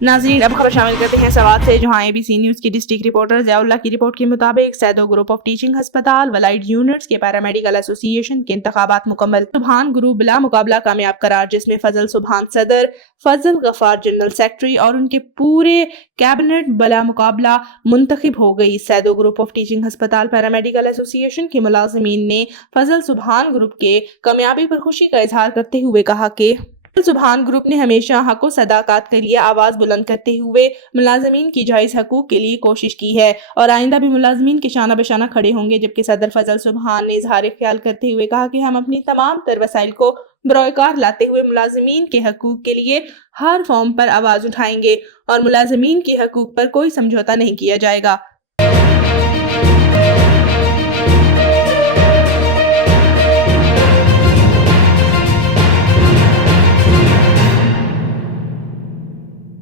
नाज़रीन, अब खबर शामिल करते हैं सवात से, जहां एबीसी न्यूज की डिस्ट्रिक्ट रिपोर्टर ज़ियाउल्लाह की रिपोर्ट के मुताबिक सैदो ग्रुप ऑफ टीचिंग अस्पताल वलाइड यूनिट्स के पैरामेडिकल एसोसिएशन के इंतखाबात मुकम्मल। सुबहान ग्रुप बिला मुकाबला कामयाब करार, जिसमें फजल सुबहान सदर, फजल गफार जनरल सेक्रेटरी और उनके पूरे कैबिनेट बिला मुकाबला मुंतखब हो गई। सैदो ग्रुप ऑफ टीचिंग अस्पताल पैरामेडिकल एसोसिएशन के मुलाजमीन ने फजल सुबहान ग्रुप के कामयाबी पर खुशी का इजहार करते हुए कहा कि सुबहान ग्रुप ने हमेशा हक व सदाकत के लिए आवाज बुलंद करते हुए मुलाजमीन की जायज हकूक के लिए कोशिश की है और आइंदा भी मुलाजमीन के शाना बशाना खड़े होंगे। जबकि सदर फजल सुबहान ने इजहार ख्याल करते हुए कहा कि हम अपनी तमाम तर वसाइल को बरोकार लाते हुए मुलाजमीन के हकूक के लिए हर फॉर्म पर आवाज उठाएंगे और मुलाजमीन के हकूक पर कोई समझौता नहीं किया जाएगा।